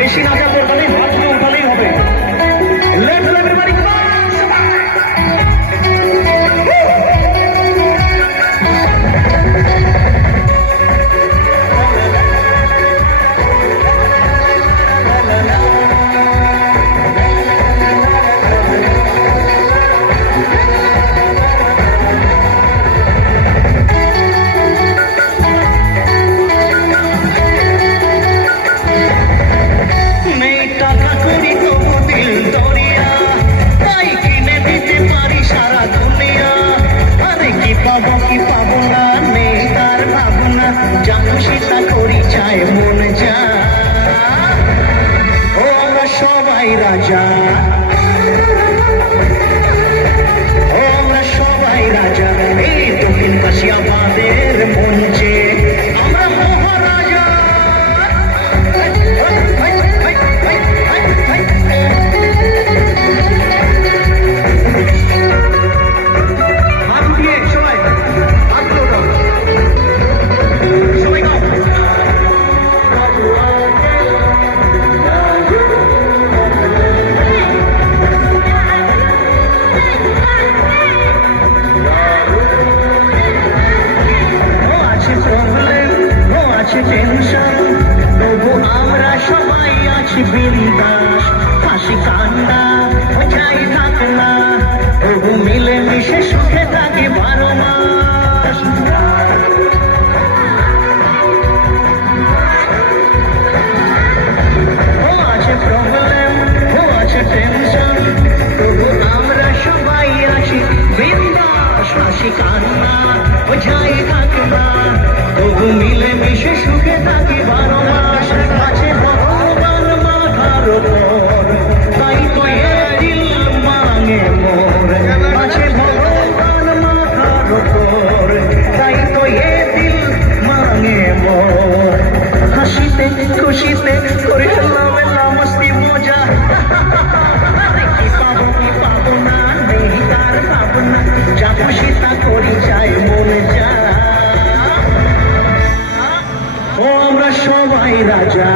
বেশি নাচা করতে নেই, হাত দিয়ে উঠালেই হবে। Let's everybody go! সবাই রাজা, আমরা সবাই রাজা, এই দক্ষিণ কাশিয়াবাদের মঞ্চে আমরা মহারাজা। হাত দিয়ে সবাই হাত তোলো, সবাই গাও। টেনশন তবু আমরা সবাই আছি বিন্দাস, হাসি কান্না যাই থাক না তবু মিলে মিশে সুখে থাকি 12 মাস। ও আছে প্রবলেম, ও আছে টেনশন তবু আমরা সবাই আছি বিন্দাস, হাসি কান্না যাই থাক না তবু মিলে মিশে সুখে থাকি 12 মাস। আছে ভগবান মাথার উপর তাই তো এ দিল মাঙে মোর, আছে ভগবান মাথার উপর তাই তো এ দিল মাঙে মোর। হাসিতে খুশিতে করে খেলাম মস্তি মজা, কি পাবো না নেই তার ভাবনা, যা খুশি তা করি চাই মনে যা। ও আমরা সবাই রাজা।